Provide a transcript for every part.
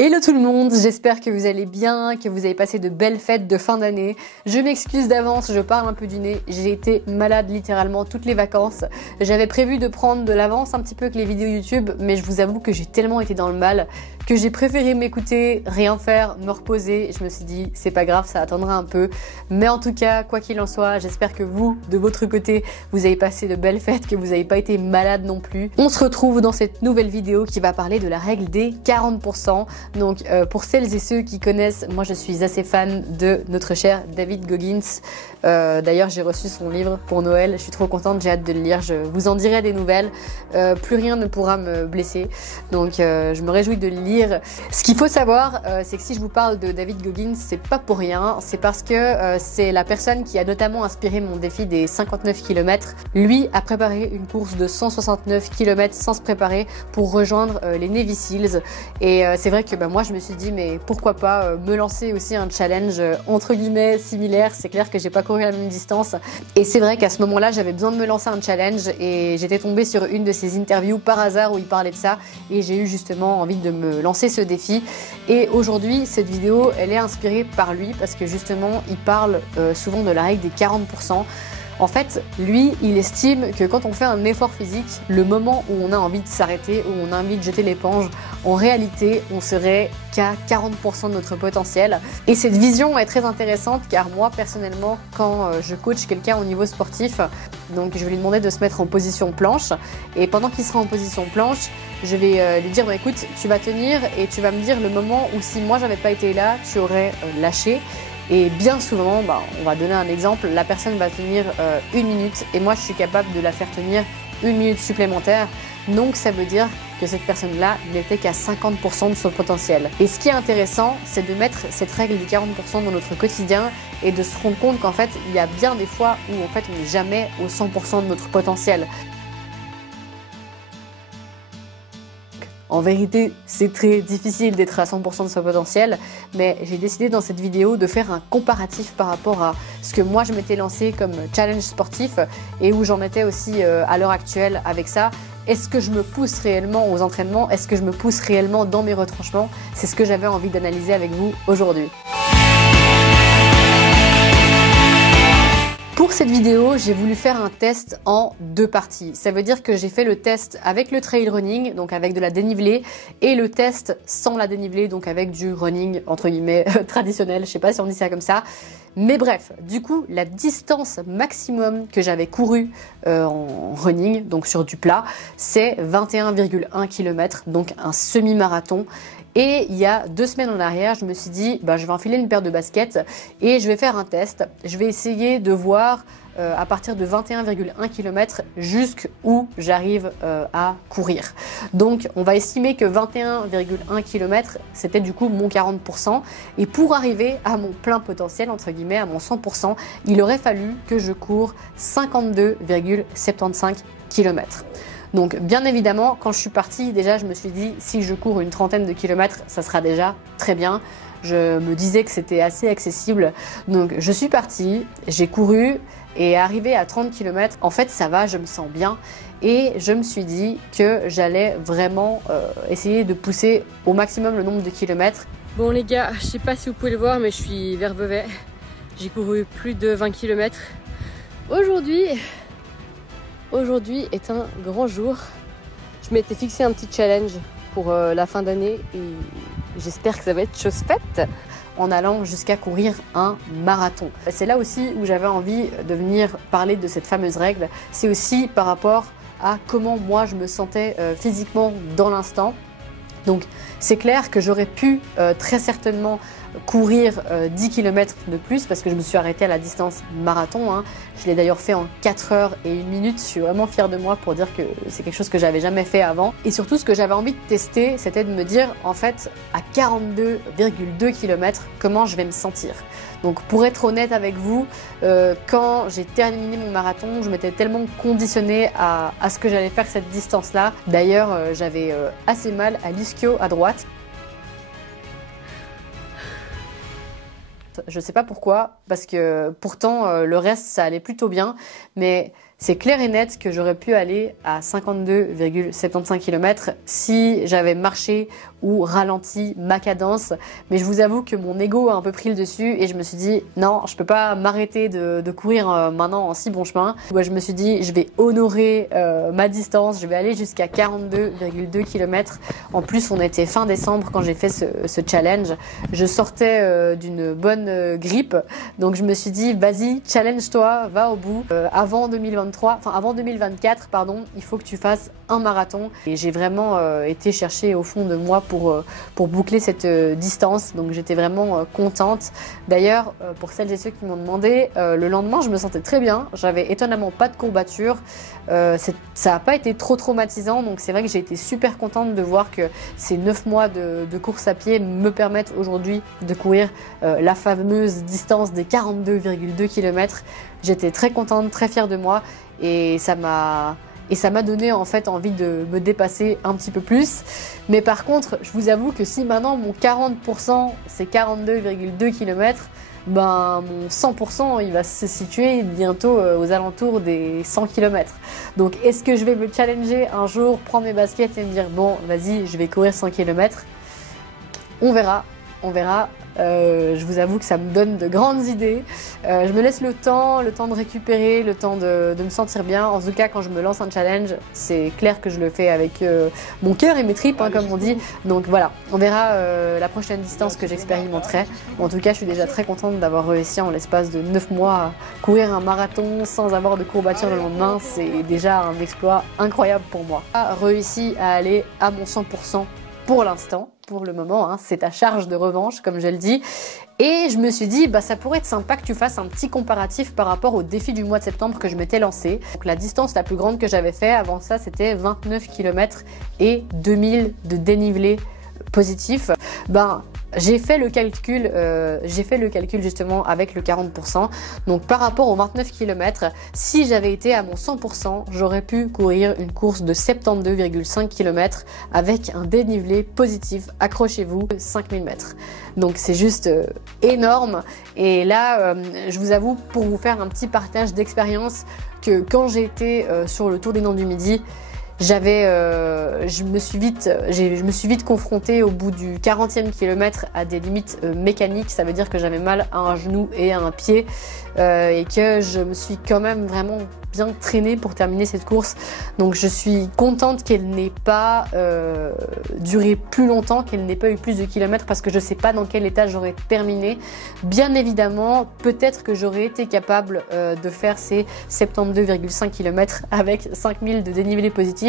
Hello tout le monde, j'espère que vous allez bien, que vous avez passé de belles fêtes de fin d'année. Je m'excuse d'avance, je parle un peu du nez, j'ai été malade littéralement toutes les vacances. J'avais prévu de prendre de l'avance un petit peu avec les vidéos YouTube, mais je vous avoue que j'ai tellement été dans le mal que j'ai préféré m'écouter, rien faire, me reposer. Je me suis dit, c'est pas grave, ça attendra un peu. Mais en tout cas, quoi qu'il en soit, j'espère que vous, de votre côté, vous avez passé de belles fêtes, que vous n'avez pas été malade non plus. On se retrouve dans cette nouvelle vidéo qui va parler de la règle des 40%. Donc pour celles et ceux qui connaissent, moi je suis assez fan de notre cher David Goggins. D'ailleurs j'ai reçu son livre pour Noël, je suis trop contente, j'ai hâte de le lire, je vous en dirai des nouvelles. Plus rien ne pourra me blesser, donc je me réjouis de le lire. Ce qu'il faut savoir, c'est que si je vous parle de David Goggins, c'est pas pour rien, c'est parce que c'est la personne qui a notamment inspiré mon défi des 59 km. Lui a préparé une course de 169 km sans se préparer pour rejoindre les Navy Seals. Et c'est vrai que moi je me suis dit mais pourquoi pas me lancer aussi un challenge entre guillemets similaire. C'est clair que j'ai pas couru la même distance et c'est vrai qu'à ce moment-là j'avais besoin de me lancer un challenge et j'étais tombée sur une de ses interviews par hasard où il parlait de ça et j'ai eu justement envie de me lancer ce défi. Et aujourd'hui cette vidéo elle est inspirée par lui parce que justement il parle souvent de la règle des 40%. En fait, lui, il estime que quand on fait un effort physique, le moment où on a envie de s'arrêter, où on a envie de jeter l'éponge, en réalité, on serait qu'à 40% de notre potentiel. Et cette vision est très intéressante car moi, personnellement, quand je coach quelqu'un au niveau sportif, donc je vais lui demander de se mettre en position planche. Et pendant qu'il sera en position planche, je vais lui dire bah, écoute, tu vas tenir et tu vas me dire le moment où si moi j'avais pas été là, tu aurais lâché. Et bien souvent, on va donner un exemple, la personne va tenir 1 minute et moi je suis capable de la faire tenir 1 minute supplémentaire. Donc ça veut dire que cette personne-là n'était qu'à 50% de son potentiel. Et ce qui est intéressant, c'est de mettre cette règle des 40% dans notre quotidien et de se rendre compte qu'en fait, il y a bien des fois où en fait, on n'est jamais au 100% de notre potentiel. En vérité, c'est très difficile d'être à 100% de son potentiel, mais j'ai décidé dans cette vidéo de faire un comparatif par rapport à ce que moi je m'étais lancé comme challenge sportif et où j'en étais aussi à l'heure actuelle avec ça. Est-ce que je me pousse réellement aux entraînements? Est-ce que je me pousse réellement dans mes retranchements? C'est ce que j'avais envie d'analyser avec vous aujourd'hui. Pour cette vidéo, j'ai voulu faire un test en 2 parties. Ça veut dire que j'ai fait le test avec le trail running, donc avec de la dénivelée, et le test sans la dénivelée, donc avec du running, entre guillemets, traditionnel. Je sais pas si on dit ça comme ça. Mais bref, du coup, la distance maximum que j'avais couru en running, donc sur du plat, c'est 21,1 km, donc un semi-marathon. Et il y a 2 semaines en arrière, je me suis dit, je vais enfiler une paire de baskets et je vais faire un test. Je vais essayer de voir à partir de 21,1 km jusqu'où j'arrive à courir. Donc on va estimer que 21,1 km, c'était du coup mon 40%. Et pour arriver à mon plein potentiel, entre guillemets, à mon 100%, il aurait fallu que je cours 52,75 km. Donc bien évidemment, quand je suis partie, déjà je me suis dit si je cours une trentaine de kilomètres, ça sera déjà très bien. Je me disais que c'était assez accessible. Donc je suis partie, j'ai couru et arrivé à 30 km, en fait ça va, je me sens bien. Et je me suis dit que j'allais vraiment essayer de pousser au maximum le nombre de kilomètres. Bon les gars, je sais pas si vous pouvez le voir, mais je suis vers Vevey. J'ai couru plus de 20 km. Aujourd'hui est un grand jour. Je m'étais fixé un petit challenge pour la fin d'année et j'espère que ça va être chose faite en allant jusqu'à courir un marathon. C'est là aussi où j'avais envie de venir parler de cette fameuse règle. C'est aussi par rapport à comment moi je me sentais physiquement dans l'instant. Donc c'est clair que j'aurais pu très certainement courir 10 km de plus parce que je me suis arrêtée à la distance marathon. Je l'ai d'ailleurs fait en 4 heures et 1 minute. Je suis vraiment fière de moi pour dire que c'est quelque chose que j'avais jamais fait avant. Et surtout, ce que j'avais envie de tester, c'était de me dire, en fait, à 42,2 km, comment je vais me sentir. Donc pour être honnête avec vous, quand j'ai terminé mon marathon, je m'étais tellement conditionnée à ce que j'allais faire cette distance-là. D'ailleurs, j'avais assez mal à l'ischio à droite. Je sais pas pourquoi, parce que pourtant le reste ça allait plutôt bien, mais C'est clair et net que j'aurais pu aller à 52,75 km si j'avais marché ou ralenti ma cadence. Mais je vous avoue que mon ego a un peu pris le dessus et je me suis dit non, je peux pas m'arrêter de courir maintenant en si bon chemin. Moi, je me suis dit je vais honorer ma distance, je vais aller jusqu'à 42,2 km. En plus, on était fin décembre quand j'ai fait ce challenge. Je sortais d'une bonne grippe, donc je me suis dit vas-y, challenge-toi, va au bout. Avant 2024, pardon, il faut que tu fasses un marathon. Et j'ai vraiment été chercher au fond de moi pour boucler cette distance. Donc j'étais vraiment contente. D'ailleurs, pour celles et ceux qui m'ont demandé, le lendemain, je me sentais très bien. J'avais étonnamment pas de courbatures. Ça n'a pas été trop traumatisant. Donc c'est vrai que j'ai été super contente de voir que ces 9 mois de course à pied me permettent aujourd'hui de courir la fameuse distance des 42,2 km. J'étais très contente, très fière de moi et ça m'a donné en fait envie de me dépasser un petit peu plus. Mais par contre, je vous avoue que si maintenant mon 40% c'est 42,2 km, ben mon 100% il va se situer bientôt aux alentours des 100 km. Donc est-ce que je vais me challenger un jour, prendre mes baskets et me dire bon vas-y je vais courir 100 km? On verra, on verra. Je vous avoue que ça me donne de grandes idées. Je me laisse le temps de récupérer, le temps de me sentir bien. En tout cas, quand je me lance un challenge, c'est clair que je le fais avec mon cœur et mes tripes, hein, comme on dit. Donc voilà, on verra la prochaine distance que j'expérimenterai. En tout cas, je suis déjà très contente d'avoir réussi en l'espace de 9 mois à courir un marathon sans avoir de courbatures le lendemain. C'est déjà un exploit incroyable pour moi. J'ai réussi à aller à mon 100% pour l'instant. Pour le moment, hein, c'est à charge de revanche, comme je le dis. Et je me suis dit, bah, ça pourrait être sympa que tu fasses un petit comparatif par rapport au défi du mois de septembre que je m'étais lancé. Donc la distance la plus grande que j'avais fait avant ça, c'était 29 km et 2000 de dénivelé positif. Ben, j'ai fait le calcul justement avec le 40%. Donc par rapport aux 29 km, si j'avais été à mon 100%, j'aurais pu courir une course de 72,5 km avec un dénivelé positif, accrochez-vous, 5000 mètres. Donc c'est juste énorme. Et là, je vous avoue, pour vous faire un petit partage d'expérience, que quand j'ai été sur le Tour des Nantes du Midi, je me suis vite confrontée au bout du 40e kilomètre à des limites mécaniques. Ça veut dire que j'avais mal à un genou et à un pied et que je me suis quand même vraiment bien traînée pour terminer cette course. Donc je suis contente qu'elle n'ait pas duré plus longtemps, qu'elle n'ait pas eu plus de kilomètres parce que je sais pas dans quel état j'aurais terminé. Bien évidemment, peut-être que j'aurais été capable de faire ces 72,5 km avec 5000 de dénivelé positif.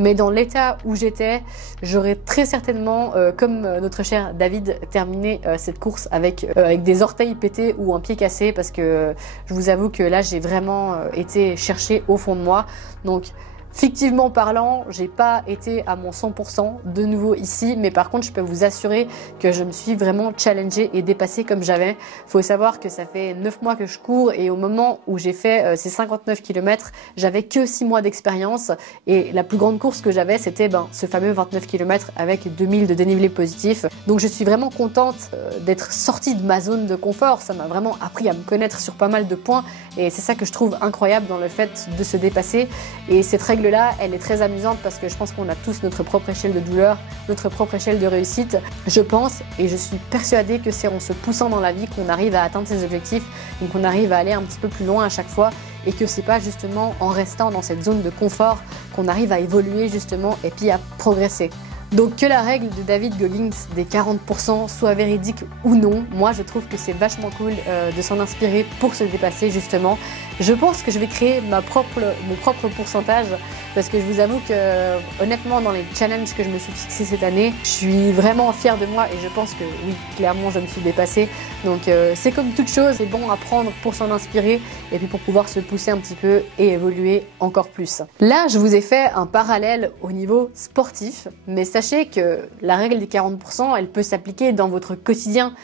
Mais dans l'état où j'étais, j'aurais très certainement, comme notre cher David, terminé cette course avec des orteils pétés ou un pied cassé parce que je vous avoue que là j'ai vraiment été chercher au fond de moi. Donc fictivement parlant, j'ai pas été à mon 100% de nouveau ici, mais par contre, je peux vous assurer que je me suis vraiment challengée et dépassée comme j'avais. Faut savoir que ça fait 9 mois que je cours et au moment où j'ai fait ces 59 km, j'avais que 6 mois d'expérience et la plus grande course que j'avais, c'était ce fameux 29 km avec 2000 de dénivelé positif. Donc je suis vraiment contente d'être sortie de ma zone de confort. Ça m'a vraiment appris à me connaître sur pas mal de points et c'est ça que je trouve incroyable dans le fait de se dépasser. Et cette règle là, elle est très amusante parce que je pense qu'on a tous notre propre échelle de douleur, notre propre échelle de réussite. Je pense et je suis persuadée que c'est en se poussant dans la vie qu'on arrive à atteindre ses objectifs et qu'on arrive à aller un petit peu plus loin à chaque fois et que c'est pas justement en restant dans cette zone de confort qu'on arrive à évoluer justement et puis à progresser. Donc que la règle de David Goggins des 40% soit véridique ou non, moi je trouve que c'est vachement cool de s'en inspirer pour se dépasser justement. Je pense que je vais créer mon propre pourcentage parce que je vous avoue que honnêtement dans les challenges que je me suis fixés cette année, je suis vraiment fière de moi et je pense que oui, clairement je me suis dépassée. Donc c'est comme toute chose, c'est bon à prendre pour s'en inspirer et puis pour pouvoir se pousser un petit peu et évoluer encore plus. Là je vous ai fait un parallèle au niveau sportif, mais sachez que la règle des 40%, elle peut s'appliquer dans votre quotidien.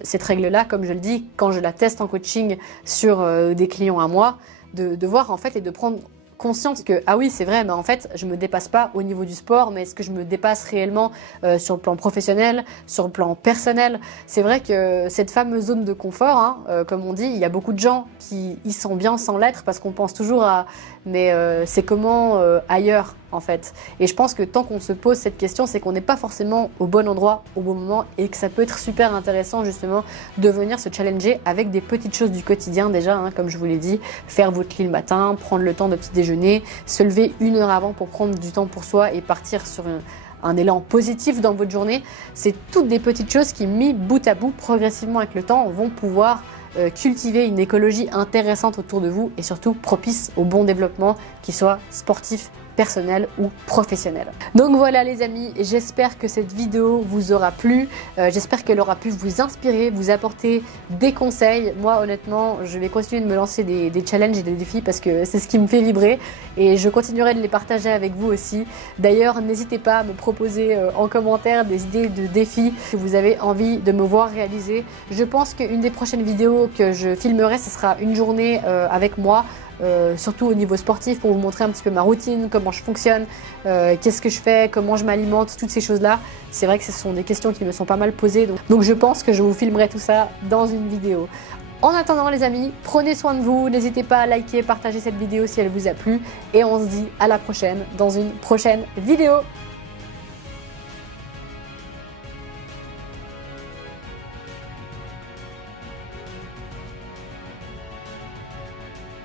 Cette règle-là, comme je le dis, quand je la teste en coaching sur des clients à moi, de voir en fait et de prendre consciente que ah oui c'est vrai, mais en fait je me dépasse pas au niveau du sport, mais est-ce que je me dépasse réellement sur le plan professionnel, sur le plan personnel? C'est vrai que cette fameuse zone de confort, hein, comme on dit, il y a beaucoup de gens qui y sont bien sans l'être parce qu'on pense toujours à mais c'est comment ailleurs en fait. Et je pense que tant qu'on se pose cette question, c'est qu'on n'est pas forcément au bon endroit au bon moment et que ça peut être super intéressant justement de venir se challenger avec des petites choses du quotidien déjà, hein, comme je vous l'ai dit, faire votre lit le matin, prendre le temps de petit déjeuner, se lever 1 heure avant pour prendre du temps pour soi et partir sur un élan positif dans votre journée. C'est toutes des petites choses qui, mis bout à bout, progressivement avec le temps, vont pouvoir cultiver une écologie intéressante autour de vous et surtout propice au bon développement, qu'il soit sportif, personnel ou professionnel. Donc voilà les amis, j'espère que cette vidéo vous aura plu, j'espère qu'elle aura pu vous inspirer, vous apporter des conseils. Moi honnêtement, je vais continuer de me lancer des challenges et des défis parce que c'est ce qui me fait vibrer et je continuerai de les partager avec vous aussi. D'ailleurs, n'hésitez pas à me proposer en commentaire des idées de défis que vous avez envie de me voir réaliser. Je pense qu'une des prochaines vidéos que je filmerai, ce sera une journée avec moi, surtout au niveau sportif pour vous montrer un petit peu ma routine, comment je fonctionne, qu'est-ce que je fais, comment je m'alimente, toutes ces choses-là. C'est vrai que ce sont des questions qui me sont pas mal posées, donc je pense que je vous filmerai tout ça dans une vidéo. En attendant les amis, prenez soin de vous, n'hésitez pas à liker, partager cette vidéo si elle vous a plu et on se dit à la prochaine dans une prochaine vidéo.